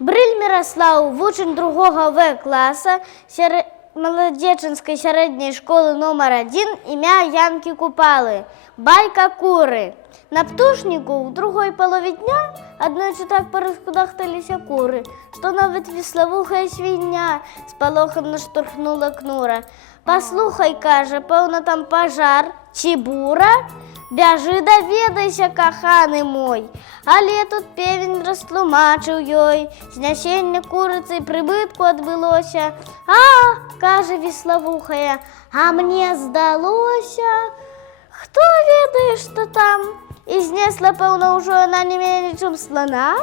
Брыль Мирослав, вучень другого В класа Молодеченской средней школы номер 1 ім'я Янки Купалы. Байка куры. На птушнику у другой полові дня однойчі так порозкудахталися кури, що навіть вісловуха свиня сполохано штурхнула кнура. Послухай, каже, певно там пожар чи бура? Бяжы даведайся, каханы мой. Але тут певень растлумачыў ёй, знясенне курыцы прыбытку адбылося. Кажа веславухая, а мне здалося, хто ведае, што там? І знесла, пэўна, ўжо яна не меней, чым слана.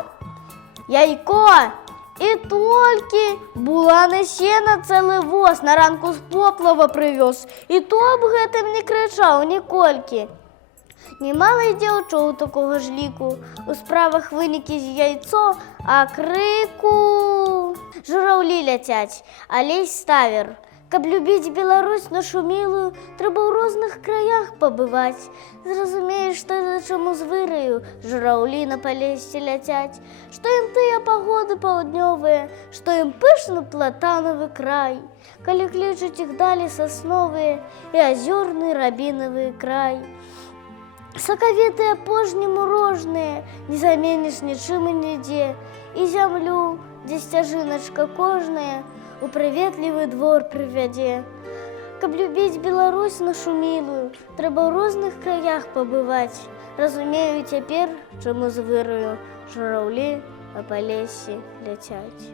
Яйко, і толькі буланы сена цэлы воз на ранку з поплава прывёз. І то аб гэтым не крычаў ніколькі. Немало і дзяўчоў такога ж ліку. У справах вынікі з яйцо, а крыку. Жураўлі ляцяць, алесь ставер. Каб любіць Беларусь нашу мілую, трэба ў розных краях пабываць. Зразумееш, што за чаму з выраю жураўлі на палесці ляцяць, што ім тыя пагоды паўднёвыя, што ім пышны платанавы край, калі клічуць іх далі сасновыя і азёрны рабінавы край. Сакавітыя пожні мурожныя, не заменіш нічым і нідзе, і зямлю, дзе сцяжыначка кожная, у прыветлівы двор прывядзе. Каб любіць Беларусь нашу мілую, трэба ў розных краях пабываць. Разумею цяпер, чаму з выраю жураўлі на палесе ляцяць.